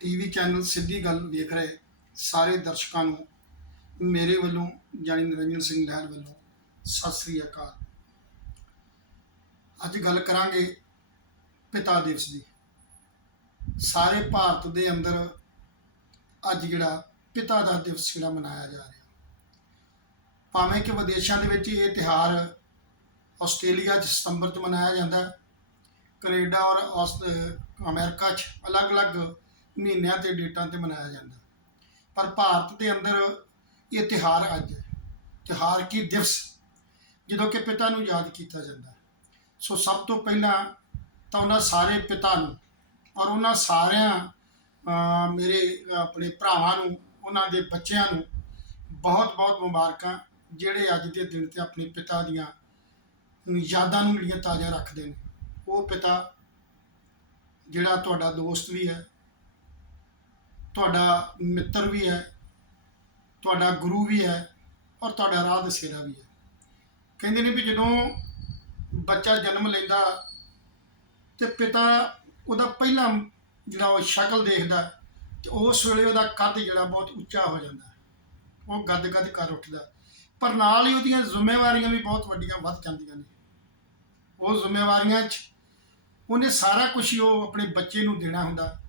TV channel ਸਿੱਧੀ ਗੱਲ ਵੇਖ ਰਹੇ ਸਾਰੇ ਦਰਸ਼ਕਾਂ ਨੂੰ, ਮੇਰੇ ਵੱਲੋਂ ਜਾਨੀ ਨਿਰੰਜਨ ਸਿੰਘ ਲਹਿਰ ਵੱਲੋਂ ਸਤਿ ਸ੍ਰੀ ਅਕਾਲ। ਅੱਜ ਗੱਲ ਕਰਾਂਗੇ ਪਿਤਾ ਦਿਵਸ ਦੀ। ਸਾਰੇ ਭਾਰਤ ਦੇ ਅੰਦਰ ਅੱਜ ਜਿਹੜਾ ਪਿਤਾ ਦਾ ਦਿਵਸ ਜਿਹੜਾ ਮਨਾਇਆ ਜਾ ਰਿਹਾ। ਭਾਵੇਂ ਕਿ ਵਿਦੇਸ਼ਾਂ ਦੇ ਵਿੱਚ ਇਹ ਤਿਹਾਰ ਆਸਟ੍ਰੇਲੀਆ 'ਚ ਸਤੰਬਰ 'ਚ ਮਨਾਇਆ ਜਾਂਦਾ ਹੈ ਕੈਨੇਡਾ ਔਰ ਆਸ- ਅਹ, ਅਮਰੀਕਾ 'ਚ ਅਲੱਗ-ਅਲੱਗ ਮਹੀਨਿਆਂ ਤੇ ਡੇਟਾਂ ਤੇ ਮਨਾਇਆ ਜਾਂਦਾ। ਪਰ ਭਾਰਤ ਦੇ ਅੰਦਰ ਇਹ ਤਿਹਾਰ ਅੱਜ ਹੈ। ਤਿਹਾਰ ਕੀ ਦਿਵਸ? ਜਦੋਂ ਕਿ ਪਿਤਾ ਨੂੰ ਯਾਦ ਕੀਤਾ ਜਾਂਦਾ। ਸੋ ਸਭ ਤੋਂ ਪਹਿਲਾਂ ਤਾਂ ਉਹਨਾਂ ਸਾਰੇ ਪਿਤਾ ਨੂੰ ਔਰ ਉਹਨਾਂ ਸਾਰਿਆਂ ਮੇਰੇ, ਆਪਣੇ ਭਰਾਵਾਂ ਨੂੰ, ਉਹਨਾਂ ਦੇ ਬੱਚਿਆਂ ਨੂੰ ਬਹੁਤ-ਬਹੁਤ ਮੁਬਾਰਕਾਂ, ਜਿਹੜੇ ਅੱਜ ਦੇ ਦਿਨ ਤੇ ਆਪਣੇ ਪਿਤਾ ਦੀਆਂ ਯਾਦਾਂ ਨੂੰ ਜਿਹੜੀਆਂ ਤਾਜ਼ਾ ਰੱਖਦੇ ਨੇ। ਉਹ ਪਿਤਾ, ਜਿਹੜਾ ਤੁਹਾਡਾ ਦੋਸਤ ਵੀ ਹੈ ਤੁਹਾਡਾ ਮਿੱਤਰ ਵੀ ਹੈ, ਤੁਹਾਡਾ ਗੁਰੂ ਵੀ ਹੈ ਔਰ ਤੁਹਾਡਾ ਰਾਹ ਦਸੇਰਾ ਵੀ ਹੈ। ਕਹਿੰਦੇ ਨੇ ਵੀ ਜਦੋਂ ਬੱਚਾ ਜਨਮ ਲੈਂਦਾ ਤੇ ਪਿਤਾ ਉਹਦਾ ਪਹਿਲਾ ਜਿਹੜਾ ਉਹ ਸ਼ਕਲ ਦੇਖਦਾ ਤੇ ਉਸ ਵੇਲੇ ਉਹਦਾ ਕੱਦ ਜਿਹੜਾ ਬਹੁਤ ਉੱਚਾ ਹੋ ਜਾਂਦਾ। ਉਹ ਗੱਦ-ਗੱਦ ਕਰ ਉੱਠਦਾ। ਪਰ ਨਾਲ ਹੀ ਉਹਦੀਆਂ ਜ਼ਿੰਮੇਵਾਰੀਆਂ ਵੀ ਬਹੁਤ ਵੱਡੀਆਂ ਵੱਧ ਜਾਂਦੀਆਂ ਨੇ। ਉਹ ਜ਼ਿੰਮੇਵਾਰੀਆਂ 'ਚ ਉਹਨੇ ਸਾਰਾ ਕੁਝ ਹੀ ਉਹ ਆਪਣੇ ਬੱਚੇ ਨੂੰ ਦੇਣਾ ਹੁੰਦਾ।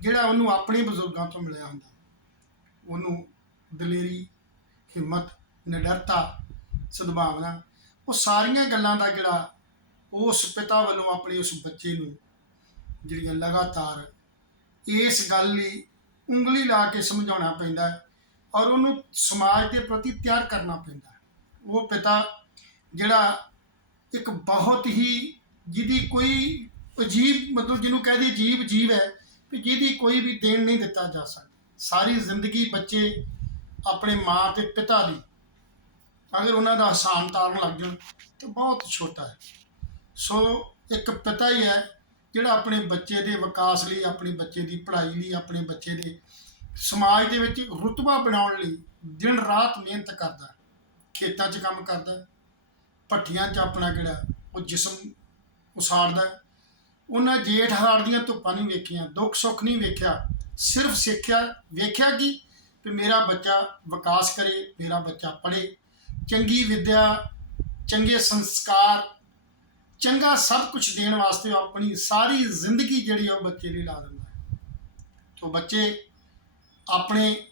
ਜਿਹੜਾ ਉਹਨੂੰ ਆਪਣੇ ਬਜ਼ੁਰਗਾਂ ਤੋਂ ਮਿਲਿਆ ਹੁੰਦਾ। ਉਹਨੂੰ ਦਲੇਰੀ, ਹਿੰਮਤ, ਨਿਡਰਤਾ, ਸਦਭਾਵਨਾ, ਉਹ ਸਾਰੀਆਂ ਗੱਲਾਂ ਦਾ ਜਿਹੜਾ ਉਸ ਪਿਤਾ ਵੱਲੋਂ ਆਪਣੇ ਉਸ ਬੱਚੇ ਨੂੰ ਜਿਹੜੀਆਂ ਲਗਾਤਾਰ ਇਸ ਗੱਲ ਲਈ ਉਂਗਲੀ ਲਾ ਕੇ ਸਮਝਾਉਣਾ ਪੈਂਦਾ ਔਰ ਉਹਨੂੰ ਸਮਾਜ ਦੇ ਪ੍ਰਤੀ ਤਿਆਰ ਕਰਨਾ ਪੈਂਦਾ ਉਹ ਪਿਤਾ ਜਿਹੜਾ ਇੱਕ ਬਹੁਤ ਹੀ ਜਿਹਦੀ ਕੋਈ ਅਜੀਬ ਮਤਲਬ ਜਿਹਨੂੰ ਕਹਦੇ ਅਜੀਬ ਜੀਵ ਹੈ ਵੀ ਜਿਹਦੀ ਕੋਈ ਵੀ ਦੇਣ ਨਹੀਂ ਦਿੱਤਾ ਜਾ ਸਕਦਾ। ਸਾਰੀ ਜ਼ਿੰਦਗੀ ਬੱਚੇ ਆਪਣੇ ਮਾਂ ਤੇ ਪਿਤਾ ਲਈ ਅਗਰ ਉਹਨਾਂ ਦਾ ਹਸਾਨ ਤਾਰਨ ਲੱਗ ਜਾਣ ਤਾਂ ਬਹੁਤ ਛੋਟਾ ਹੈ। ਸੋ ਇੱਕ ਪਿਤਾ ਹੀ ਹੈ ਜਿਹੜਾ ਆਪਣੇ ਬੱਚੇ ਦੇ ਵਿਕਾਸ ਲਈ, ਆਪਣੇ ਬੱਚੇ ਦੀ ਪੜ੍ਹਾਈ ਲਈ, ਆਪਣੇ ਬੱਚੇ ਦੇ ਸਮਾਜ ਦੇ ਵਿੱਚ ਰੁਤਬਾ ਬਣਾਉਣ ਲਈ ਦਿਨ ਰਾਤ ਮਿਹਨਤ ਕਰਦਾ ਖੇਤਾਂ 'ਚ ਕੰਮ ਕਰਦਾ ਭੱਠੀਆਂ 'ਚ ਆਪਣਾ ਜਿਹੜਾ ਉਹ ਜਿਸਮ ਉਸਾਰਦਾ ਉਹਨਾਂ ਜੇਠ ਹਾੜ ਦੀਆਂ ਧੁੱਪਾਂ ਨਹੀਂ ਵੇਖੀਆਂ, ਦੁੱਖ ਸੁੱਖ ਨਹੀਂ ਵੇਖਿਆ, ਸਿਰਫ ਸਿੱਖਿਆ, ਵੇਖਿਆ ਕਿ? ਵੀ ਮੇਰਾ ਬੱਚਾ ਵਿਕਾਸ ਕਰੇ, ਮੇਰਾ ਬੱਚਾ ਪੜ੍ਹੇ। ਚੰਗੀ ਵਿੱਦਿਆ, ਚੰਗੇ ਸੰਸਕਾਰ, ਚੰਗਾ ਸਭ ਕੁਝ ਦੇਣ ਵਾਸਤੇ ਉਹ ਆਪਣੀ ਸਾਰੀ ਜ਼ਿੰਦਗੀ ਜਿਹੜੀ ਆ ਉਹ ਬੱਚੇ ਲਈ ਲਾ ਦਿੰਦਾ ਹੈ। ਤੋਂ ਬੱਚੇ ਆਪਣੇ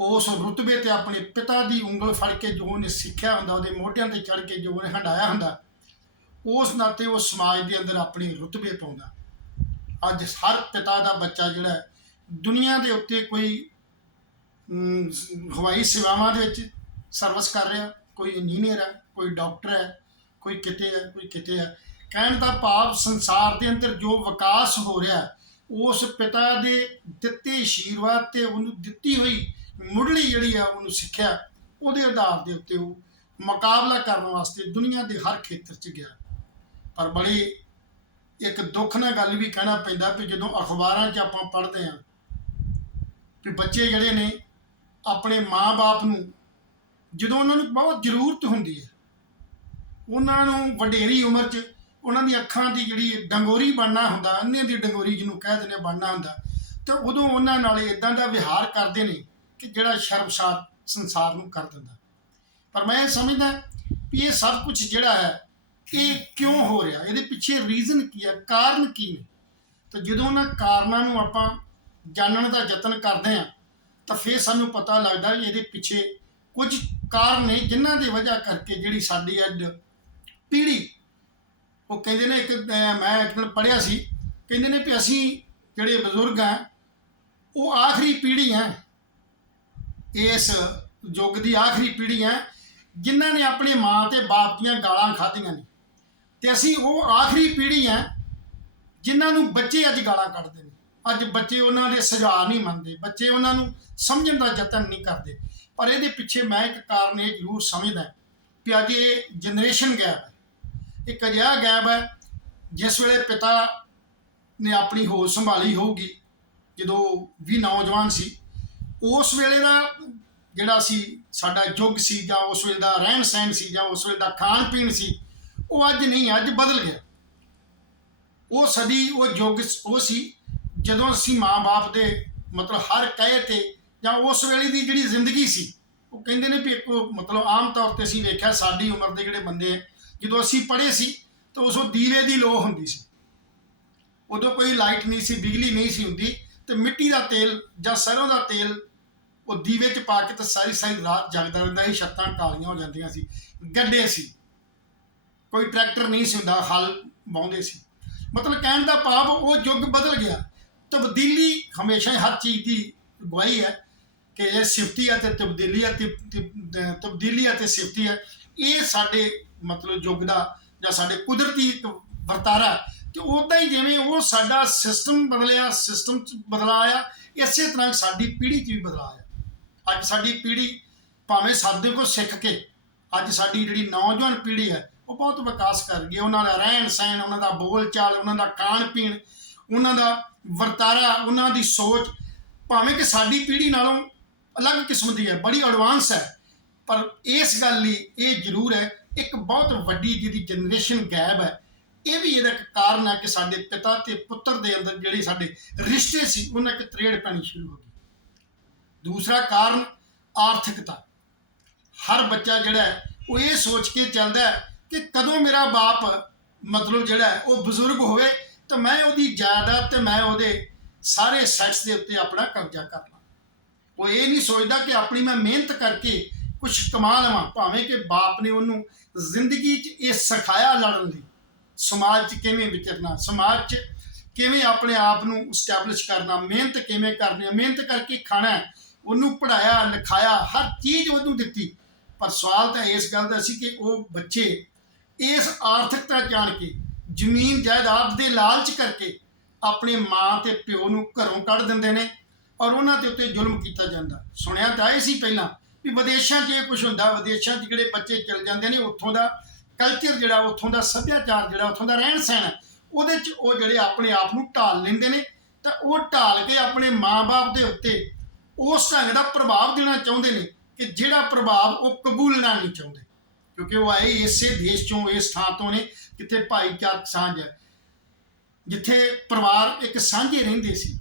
ਉਸ ਰੁਤਬੇ ਤੇ ਆਪਣੇ ਪਿਤਾ ਦੀ ਉਂਗਲ ਫੜ ਕੇ ਜੋ ਉਹਨੇ ਸਿੱਖਿਆ ਹੁੰਦਾ, ਉਹਦੇ ਮੋਢਿਆਂ ਤੇ ਚੜ ਕੇ ਜੋ ਉਹਨੇ ਹੰਡਾਇਆ ਹੁੰਦਾ ਉਸ ਨਾਤੇ ਉਹ ਸਮਾਜ ਦੇ ਅੰਦਰ ਆਪਣੀ ਰੁਤਬੇ ਪਾਉਂਦਾ। ਅੱਜ ਹਰ ਪਿਤਾ ਦਾ ਬੱਚਾ ਜਿਹੜਾ ਦੁਨੀਆ ਦੇ ਉੱਤੇ ਕੋਈ ਹਵਾਈ ਸੇਵਾਵਾਂ ਦੇ ਵਿੱਚ ਸਰਵਿਸ ਕਰ ਰਿਹਾ, ਕੋਈ ਇੰਜੀਨੀਅਰ ਹੈ, ਕੋਈ ਡਾਕਟਰ ਹੈ, ਕੋਈ ਕਿਤੇ ਹੈ, ਕੋਈ ਕਿਤੇ ਹੈ। ਕਹਿਣ ਦਾ ਭਾਵ ਸੰਸਾਰ ਦੇ ਅੰਦਰ ਜੋ ਵਿਕਾਸ ਹੋ ਰਿਹਾ ਉਸ ਪਿਤਾ ਦੇ ਦਿੱਤੇ ਆਸ਼ੀਰਵਾਦ ਤੇ ਉਹਨੂੰ ਦਿੱਤੀ ਹੋਈ ਮੁੱਢਲੀ ਜਿਹੜੀ ਆ ਉਹਨੂੰ ਸਿੱਖਿਆ ਉਹਦੇ ਆਧਾਰ ਦੇ ਉੱਤੇ ਉਹ ਮੁਕਾਬਲਾ ਕਰਨ ਵਾਸਤੇ ਦੁਨੀਆ ਦੇ ਹਰ ਖੇਤਰ 'ਚ ਗਿਆ। ਪਰ ਬੜੀ ਇੱਕ ਦੁੱਖ ਨਾਲ ਗੱਲ ਵੀ ਕਹਿਣਾ ਪੈਂਦਾ ਵੀ ਜਦੋਂ ਅਖਬਾਰਾਂ 'ਚ ਆਪਾਂ ਪੜ੍ਹਦੇ ਹਾਂ ਵੀ ਬੱਚੇ ਜਿਹੜੇ ਨੇ ਆਪਣੇ ਮਾਂ-ਬਾਪ ਨੂੰ ਜਦੋਂ ਉਹਨਾਂ ਨੂੰ ਬਹੁਤ ਜ਼ਰੂਰਤ ਹੁੰਦੀ ਹੈ, ਉਹਨਾਂ ਨੂੰ ਵਡੇਰੀ ਉਮਰ 'ਚ ਉਹਨਾਂ ਦੀ ਅੱਖਾਂ ਦੀ ਜਿਹੜੀ ਡੰਗੋਰੀ ਬਣਨਾ ਹੁੰਦਾ ਅੰਨੇ ਦੀ ਡੰਗੋਰੀ ਜਿਹਨੂੰ ਕਹਿ ਦਿੰਦੇ ਬਣਨਾ ਹੁੰਦਾ, ਤੇ ਉਦੋਂ ਉਹਨਾਂ ਨਾਲ ਇਦਾਂ ਦਾ ਵਿਹਾਰ ਕਰਦੇ ਨੇ ਕਿ ਜਿਹੜਾ ਸ਼ਰਮਸਾਰ ਸੰਸਾਰ ਨੂੰ ਕਰ ਦਿੰਦਾ। ਪਰ ਮੈਂ ਇਹ ਸਮਝਦਾ ਵੀ ਇਹ ਸਭ ਕੁਝ ਜਿਹੜਾ ਹੈ ਇਹ ਕਿਉਂ ਹੋ ਰਿਹਾ? ਇਹਦੇ ਪਿੱਛੇ ਰੀਜ਼ਨ ਕੀ ਹੈ ਕਾਰਨ ਕੀ ਨੇ? ਤਾਂ ਜਦੋਂ ਉਹਨਾਂ ਕਾਰਨਾਂ ਨੂੰ ਆਪਾਂ ਜਾਣਨ ਦਾ ਯਤਨ ਕਰਦੇ ਹਾਂ, ਤਾਂ ਫਿਰ ਸਾਨੂੰ ਪਤਾ ਲੱਗਦਾ ਵੀ ਇਹਦੇ ਪਿੱਛੇ ਕੁਝ ਕਾਰਨ ਨੇ ਜਿਨ੍ਹਾਂ ਦੀ ਵਜ੍ਹਾ ਕਰਕੇ ਜਿਹੜੀ ਸਾਡੀ ਅੱਜ ਪੀੜ੍ਹੀ, ਉਹ ਕਹਿੰਦੇ ਨੇ ਇੱਕ ਮੈਂ ਇੱਕ ਦਿਨ ਪੜ੍ਹਿਆ ਸੀ, ਕਹਿੰਦੇ ਨੇ ਵੀ ਅਸੀਂ ਜਿਹੜੇ ਬਜ਼ੁਰਗ ਆ ਉਹ ਆਖਰੀ ਪੀੜ੍ਹੀ ਆ ਇਸ ਯੁੱਗ ਦੀ ਆਖਰੀ ਪੀੜ੍ਹੀ ਆ ਜਿਨ੍ਹਾਂ ਨੇ ਆਪਣੀ ਮਾਂ ਤੇ ਬਾਪ ਦੀਆਂ ਗਾਲਾਂ ਖਾਧੀਆਂ ਨੇ। ਤੇ ਅਸੀਂ ਉਹ ਆਖਰੀ ਪੀੜ੍ਹੀ ਹੈ ਜਿਨ੍ਹਾਂ ਨੂੰ ਬੱਚੇ ਅੱਜ ਗਾਲਾਂ ਕੱਢਦੇ ਨੇ। ਅੱਜ ਬੱਚੇ ਉਹਨਾਂ ਦੇ ਸੁਝਾਅ ਨਹੀਂ ਮੰਨਦੇ, ਬੱਚੇ ਉਹਨਾਂ ਨੂੰ ਸਮਝਣ ਦਾ ਯਤਨ ਨਹੀਂ ਕਰਦੇ। ਪਰ ਇਹਦੇ ਪਿੱਛੇ ਮੈਂ ਇੱਕ ਕਾਰਨ ਇਹ ਜ਼ਰੂਰ ਸਮਝਦਾ ਕਿ ਅੱਜ ਇਹ ਜਨਰੇਸ਼ਨ ਗੈਪ ਹੈ ਇੱਕ ਅਜਿਹਾ ਗੈਪ ਹੈ ਜਿਸ ਵੇਲੇ ਪਿਤਾ ਨੇ ਆਪਣੀ ਹੋਸ਼ ਸੰਭਾਲੀ ਹੋਊਗੀ, ਜਦੋਂ ਵੀ ਨੌਜਵਾਨ ਸੀ, ਉਸ ਵੇਲੇ ਦਾ ਜਿਹੜਾ ਸੀ ਸਾਡਾ ਯੁੱਗ ਸੀ ਜਾਂ ਉਸ ਵੇਲੇ ਦਾ ਰਹਿਣ ਸਹਿਣ ਸੀ ਜਾਂ ਉਸ ਵੇਲੇ ਦਾ ਖਾਣ ਪੀਣ ਸੀ ਉਹ ਅੱਜ ਨਹੀਂ ਅੱਜ ਬਦਲ ਗਿਆ। ਉਹ ਸਦੀ, ਉਹ ਯੁੱਗ ਉਹ ਸੀ, ਜਦੋਂ ਅਸੀਂ ਮਾਂ-ਬਾਪ ਦੇ ਮਤਲਬ ਹਰ ਕਹੇ ਤੇ ਜਾਂ ਉਸ ਵੇਲੇ ਦੀ ਜਿਹੜੀ ਜ਼ਿੰਦਗੀ ਸੀ, ਉਹ ਕਹਿੰਦੇ ਨੇ ਵੀ ਇੱਕ ਮਤਲਬ ਆਮ ਤੌਰ ਤੇ ਅਸੀਂ ਵੇਖਿਆ ਸਾਡੀ ਉਮਰ ਦੇ ਜਿਹੜੇ ਬੰਦੇ ਆ, ਜਦੋਂ ਅਸੀਂ ਪੜ੍ਹੇ ਸੀ, ਤਾਂ ਉਸ ਦੀਵੇ ਦੀ ਲੋ ਹੁੰਦੀ ਸੀ। ਉਦੋਂ ਕੋਈ ਲਾਈਟ ਨਹੀਂ ਸੀ, ਬਿਜਲੀ ਨਹੀਂ ਸੀ ਹੁੰਦੀ, ਤੇ ਮਿੱਟੀ ਦਾ ਤੇਲ ਜਾਂ ਸਰੋਂ ਦਾ ਤੇਲ, ਉਹ ਦੀਵੇ 'ਚ ਪਾ ਕੇ ਤਾਂ ਸਾਰੀ ਸਾਰੀ ਰਾਤ ਜਗਦਾ ਰਹਿੰਦਾ ਸੀ, ਛੱਤਾਂ ਕਾਲੀਆਂ ਹੋ ਜਾਂਦੀਆਂ ਸੀ, ਗੱਡੇ ਸੀ। ਕੋਈ ਟਰੈਕਟਰ ਨਹੀਂ ਸੀ ਹੁੰਦਾ, ਹਲ ਵਾਉਂਦੇ ਸੀ। ਮਤਲਬ ਕਹਿਣ ਦਾ ਭਾਵ ਉਹ ਯੁੱਗ ਬਦਲ ਗਿਆ। ਤਬਦੀਲੀ ਹਮੇਸ਼ਾ ਹੀ ਹਰ ਚੀਜ਼ ਦੀ ਗਵਾਹੀ ਹੈ ਕਿ ਇਹ ਸਿਫਤੀ ਹੈ ਤੇ ਤਬਦੀਲੀ ਹੈ ਤੇ ਤਬਦੀਲੀ ਅਤੇ ਸਿਫਤੀ ਹੈ। ਇਹ ਸਾਡੇ ਮਤਲਬ ਯੁੱਗ ਦਾ ਜਾਂ ਸਾਡੇ ਕੁਦਰਤੀ ਇੱਕ ਵਰਤਾਰਾ ਹੈ। ਤੇ ਉਦਾਂ ਹੀ ਜਿਵੇਂ ਉਹ ਸਾਡਾ ਸਿਸਟਮ ਬਦਲਿਆ ਸਿਸਟਮ ਚ ਬਦਲਾਅ ਆਇਆ, ਇਸੇ ਤਰ੍ਹਾਂ ਸਾਡੀ ਪੀੜ੍ਹੀ 'ਚ ਵੀ ਬਦਲਾਅ ਆਇਆ। ਅੱਜ ਸਾਡੀ ਪੀੜ੍ਹੀ ਭਾਵੇਂ ਸਾਡੇ ਕੋਲ ਸਿੱਖ ਕੇ, ਅੱਜ ਸਾਡੀ ਜਿਹੜੀ ਨੌਜਵਾਨ ਪੀੜ੍ਹੀ ਹੈ ਉਹ ਬਹੁਤ ਵਿਕਾਸ ਕਰ ਗਏ। ਉਹਨਾਂ ਦਾ ਰਹਿਣ ਸਹਿਣ, ਉਹਨਾਂ ਦਾ ਬੋਲ ਚਾਲ, ਉਹਨਾਂ ਦਾ ਖਾਣ ਪੀਣ, ਉਹਨਾਂ ਦਾ ਵਰਤਾਰਾ, ਉਹਨਾਂ ਦੀ ਸੋਚ, ਭਾਵੇਂ ਕਿ ਸਾਡੀ ਪੀੜ੍ਹੀ ਨਾਲੋਂ ਅਲੱਗ ਕਿਸਮ ਦੀ ਹੈ, ਬੜੀ ਐਡਵਾਂਸ ਹੈ। ਪਰ ਇਸ ਗੱਲ ਲਈ ਇਹ ਜ਼ਰੂਰ ਹੈ, ਇੱਕ ਬਹੁਤ ਵੱਡੀ ਜਿਹਦੀ ਜਨਰੇਸ਼ਨ ਗੈਪ ਹੈ। ਇਹ ਵੀ ਇਹਦਾ ਇੱਕ ਕਾਰਨ ਹੈ ਕਿ ਸਾਡੇ ਪਿਤਾ ਤੇ ਪੁੱਤਰ ਦੇ ਅੰਦਰ ਜਿਹੜੇ ਸਾਡੇ ਰਿਸ਼ਤੇ ਸੀ, ਉਹਨਾਂ ਇੱਕ ਤਰੇੜ ਪੈਣੀ ਸ਼ੁਰੂ ਹੋ ਗਈ। ਦੂਸਰਾ ਕਾਰਨ ਆਰਥਿਕਤਾ। ਹਰ ਬੱਚਾ ਜਿਹੜਾ ਉਹ ਇਹ ਸੋਚ ਕੇ ਚੱਲਦਾ ਹੈ ਕਿ ਕਦੋਂ ਮੇਰਾ ਬਾਪ ਮਤਲਬ ਜਿਹੜਾ ਉਹ ਬਜ਼ੁਰਗ ਹੋਵੇ, ਤਾਂ ਮੈਂ ਉਹਦੀ ਜਾਇਦਾਦ ਤੇ ਮੈਂ ਉਹਦੇ ਸਾਰੇ ਸੈਟਸ ਦੇ ਉੱਤੇ ਆਪਣਾ ਕਬਜ਼ਾ ਕਰ ਲਾਂ। ਉਹ ਇਹ ਨਹੀਂ ਸੋਚਦਾ ਕਿ ਆਪਣੀ ਮੈਂ ਮਿਹਨਤ ਕਰਕੇ ਕੁਝ ਕਮਾ ਲਵਾਂ, ਭਾਵੇਂ ਕਿ ਬਾਪ ਨੇ ਉਹਨੂੰ ਜ਼ਿੰਦਗੀ 'ਚ ਇਹ ਸਿਖਾਇਆ ਲੜਨ ਲਈ। ਸਮਾਜ 'ਚ ਕਿਵੇਂ ਵਿਚਰਨਾ, ਸਮਾਜ 'ਚ ਕਿਵੇਂ ਆਪਣੇ ਆਪ ਨੂੰ ਸਟੈਬਲਿਸ਼ ਕਰਨਾ, ਮਿਹਨਤ ਕਿਵੇਂ ਕਰਨੀ ਹੈ, ਮਿਹਨਤ ਕਰਕੇ ਖਾਣਾ ਉਹਨੂੰ ਪੜਾਇਆ ਲਿਖਾਇਆ, ਹਰ ਚੀਜ਼ ਉਹਨੂੰ ਦਿੱਤੀ। ਪਰ ਸਵਾਲ ਤਾਂ ਇਸ ਗੱਲ ਦਾ ਸੀ ਕਿ ਉਹ ਬੱਚੇ ਇਸ ਆਰਥਿਕਤਾ ਜਾਣ ਕੇ, ਜ਼ਮੀਨ ਜਾਇਦਾਦ ਦੇ ਲਾਲਚ ਕਰਕੇ ਆਪਣੇ ਮਾਂ ਤੇ ਪਿਓ ਨੂੰ ਘਰੋਂ ਕੱਢ ਦਿੰਦੇ ਨੇ ਔਰ ਉਹਨਾਂ ਦੇ ਉੱਤੇ ਜ਼ੁਲਮ ਕੀਤਾ ਜਾਂਦਾ। ਸੁਣਿਆ ਤਾਂ ਇਹ ਸੀ ਪਹਿਲਾਂ ਵੀ ਵਿਦੇਸ਼ਾਂ 'ਚ ਇਹ ਕੁਝ ਹੁੰਦਾ, ਵਿਦੇਸ਼ਾਂ 'ਚ ਜਿਹੜੇ ਬੱਚੇ ਚਲ ਜਾਂਦੇ ਨੇ, ਉੱਥੋਂ ਦਾ ਕਲਚਰ ਜਿਹੜਾ, ਉੱਥੋਂ ਦਾ ਸੱਭਿਆਚਾਰ ਜਿਹੜਾ, ਉੱਥੋਂ ਦਾ ਰਹਿਣ ਸਹਿਣ, ਉਹਦੇ 'ਚ ਉਹ ਜਿਹੜੇ ਆਪਣੇ ਆਪ ਨੂੰ ਢਾਲ ਲੈਂਦੇ ਨੇ ਤਾਂ ਉਹ ਢਾਲ ਕੇ ਆਪਣੇ ਮਾਂ-ਬਾਪ ਦੇ ਉੱਤੇ ਉਸ ਢੰਗ ਦਾ ਪ੍ਰਭਾਵ ਦੇਣਾ ਚਾਹੁੰਦੇ ਨੇ ਕਿ ਜਿਹੜਾ ਪ੍ਰਭਾਵ ਉਹ ਕਬੂਲਣਾ ਨਹੀਂ ਚਾਹੁੰਦੇ। ਕਿਉਂਕਿ ਉਹ ਆਏ ਇਸੇ ਦੇਸ਼ ਚੋਂ, ਇਸ ਥਾਂ ਤੋਂ ਨੇ, ਜਿੱਥੇ ਭਾਈਚਾਰਕ ਸਾਂਝ ਹੈ। ਜਿੱਥੇ ਪਰਿਵਾਰ ਇੱਕ ਸਾਂਝੇ ਰਹਿੰਦੇ ਸੀ,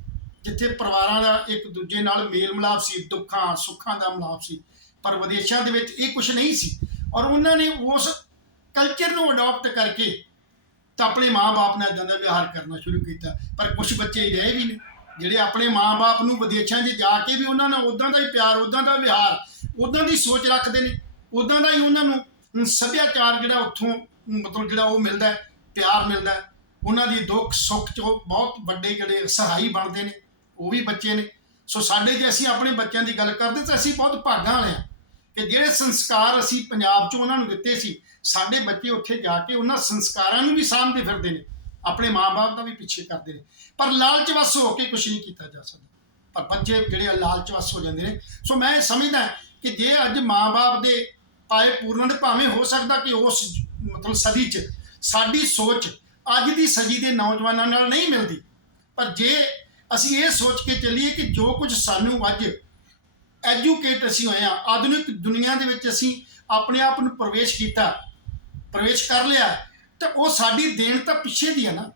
ਜਿੱਥੇ ਪਰਿਵਾਰਾਂ ਦਾ ਇੱਕ ਦੂਜੇ ਨਾਲ ਮੇਲ ਮਿਲਾਪ ਸੀ, ਦੁੱਖਾਂ, ਸੁੱਖਾਂ ਦਾ ਮਿਲਾਪ ਸੀ, ਪਰ ਵਿਦੇਸ਼ਾਂ ਦੇ ਵਿੱਚ ਇਹ ਕੁਝ ਨਹੀਂ ਸੀ। ਔਰ ਉਹਨਾਂ ਨੇ ਉਸ ਕਲਚਰ ਨੂੰ ਅਡਾਪਟ ਕਰਕੇ ਤਾਂ ਆਪਣੇ ਮਾਂ-ਬਾਪ ਨਾਲ ਇਦਾਂ ਦਾ ਵਿਵਹਾਰ ਕਰਨਾ ਸ਼ੁਰੂ ਕੀਤਾ। ਪਰ ਕੁਝ ਬੱਚੇ ਰਹੇ ਵੀ ਨੇ ਜਿਹੜੇ ਆਪਣੇ ਮਾਂ-ਬਾਪ ਨੂੰ ਵਿਦੇਸ਼ਾਂ 'ਚ ਜਾ ਕੇ ਵੀ ਉਹਨਾਂ ਨਾਲ ਉਦਾਂ ਦਾ ਹੀ ਪਿਆਰ, ਉਦਾਂ ਦਾ ਵਿਹਾਰ, ਉਦਾਂ ਦੀ ਸੋਚ ਰੱਖਦੇ ਨੇ, ਉਦਾਂ ਦਾ ਹੀ ਉਹਨਾਂ ਨੂੰ ਸੱਭਿਆਚਾਰ ਜਿਹੜਾ ਉੱਥੋਂ ਮਤਲਬ ਜਿਹੜਾ ਉਹ ਮਿਲਦਾ ਹੈ, ਪਿਆਰ ਮਿਲਦਾ ਹੈ। ਉਹਨਾਂ ਦੀ ਦੁੱਖ ਸੁੱਖ 'ਚ ਬਹੁਤ ਵੱਡੇ ਜਿਹੜੇ ਸਹਾਈ ਬਣਦੇ ਨੇ ਉਹ ਵੀ ਬੱਚੇ ਨੇ ਸੋ ਸਾਡੇ ਜੇ ਅਸੀਂ ਆਪਣੇ ਬੱਚਿਆਂ ਦੀ ਗੱਲ ਕਰਦੇ ਤਾਂ ਅਸੀਂ ਬਹੁਤ ਭਾਗਾਂ ਵਾਲੇ ਹਾਂ ਕਿ ਜਿਹੜੇ ਸੰਸਕਾਰ ਅਸੀਂ ਪੰਜਾਬ 'ਚ ਉਹਨਾਂ ਨੂੰ ਦਿੱਤੇ ਸੀ ਸਾਡੇ ਬੱਚੇ ਉੱਥੇ ਜਾ ਕੇ ਉਹਨਾਂ ਸੰਸਕਾਰਾਂ ਨੂੰ ਵੀ ਸਾਂਭਦੇ ਫਿਰਦੇ ਨੇ ਆਪਣੇ ਮਾਪੇ ਦਾ ਵੀ ਪਿੱਛੇ ਕਰਦੇ ਨੇ ਪਰ ਲਾਲਚ ਵਸ ਹੋ ਕੇ ਕੁਝ ਨਹੀਂ ਕੀਤਾ ਜਾ ਸਕਦਾ ਪਰ ਬੱਚੇ ਜਿਹੜੇ ਆ ਲਾਲਚ ਵਸ ਹੋ ਜਾਂਦੇ ਨੇ ਸੋ ਮੈਂ ਇਹ ਸਮਝਦਾ ਕਿ ਜੇ ਅੱਜ ਮਾਪੇ ਦੇ ਪਾਏ ਪੂਰਨ ਭਾਵੇਂ ਹੋ ਸਕਦਾ ਕਿ ਉਸ ਮਤਲਬ ਸਦੀ 'ਚ, ਸਾਡੀ ਸੋਚ ਅੱਜ ਦੀ ਸਦੀ ਦੇ ਨੌਜਵਾਨਾਂ ਨਾਲ ਨਹੀਂ ਮਿਲਦੀ। ਪਰ ਜੇ ਅਸੀਂ ਇਹ ਸੋਚ ਕੇ ਚੱਲੀਏ ਕਿ ਜੋ ਕੁਝ ਸਾਨੂੰ ਅੱਜ ਐਜੂਕੇਟ ਅਸੀਂ ਹੋਏ ਆ ਆਧੁਨਿਕ ਦੁਨੀਆ ਦੇ ਵਿੱਚ ਅਸੀਂ ਆਪਣੇ ਆਪ ਨੂੰ ਪ੍ਰਵੇਸ਼ ਕੀਤਾ, ਪ੍ਰਵੇਸ਼ ਕਰ ਲਿਆ, ਤਾਂ ਉਹ ਸਾਡੀ ਦੇਣ ਤਾਂ ਪਿੱਛੇ ਦੀ ਹੈ ਨਾ।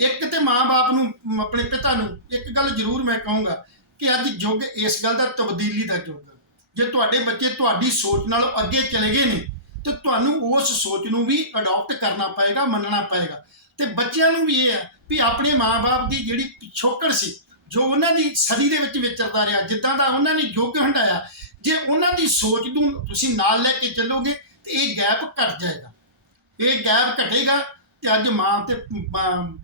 ਇੱਕ ਤੇ ਮਾਂ-ਬਾਪ ਨੂੰ ਆਪਣੇ ਪਿਤਾ ਨੂੰ ਇੱਕ ਗੱਲ ਜ਼ਰੂਰ ਮੈਂ ਕਹੂੰਗਾ ਕਿ ਅੱਜ ਯੁੱਗ ਇਸ ਗੱਲ ਦਾ ਤਬਦੀਲੀ ਦਾ ਯੁੱਗ ਜੇ ਤੁਹਾਡੇ ਬੱਚੇ ਤੁਹਾਡੀ ਸੋਚ ਨਾਲੋਂ ਅੱਗੇ ਚਲੇ ਗਏ ਨੇ, ਤੇ ਤੁਹਾਨੂੰ ਉਸ ਸੋਚ ਨੂੰ ਵੀ ਅਡਾਪਟ ਕਰਨਾ ਪਏਗਾ, ਮੰਨਣਾ ਪਏਗਾ। ਤੇ ਬੱਚਿਆਂ ਨੂੰ ਵੀ ਇਹ ਹੈ ਵੀ ਆਪਣੇ ਮਾਂ-ਬਾਪ ਦੀ ਜਿਹੜੀ ਪਿਛੋਕੜ ਸੀ, ਜੋ ਉਹਨਾਂ ਦੀ ਸਦੀ ਦੇ ਵਿੱਚ ਵਿਚਰਦਾ ਰਿਹਾ, ਜਿੱਦਾਂ ਦਾ ਉਹਨਾਂ ਨੇ ਯੁੱਗ ਹੰਡਾਇਆ ਜੇ ਉਹਨਾਂ ਦੀ ਸੋਚ ਨੂੰ ਤੁਸੀਂ ਨਾਲ ਲੈ ਕੇ ਚੱਲੋਗੇ, ਤੇ ਇਹ ਗੈਪ ਘਟ ਜਾਏਗਾ। ਇਹ ਗੈਪ ਘਟੇਗਾ, ਤੇ ਅੱਜ ਮਾਂ ਤੇ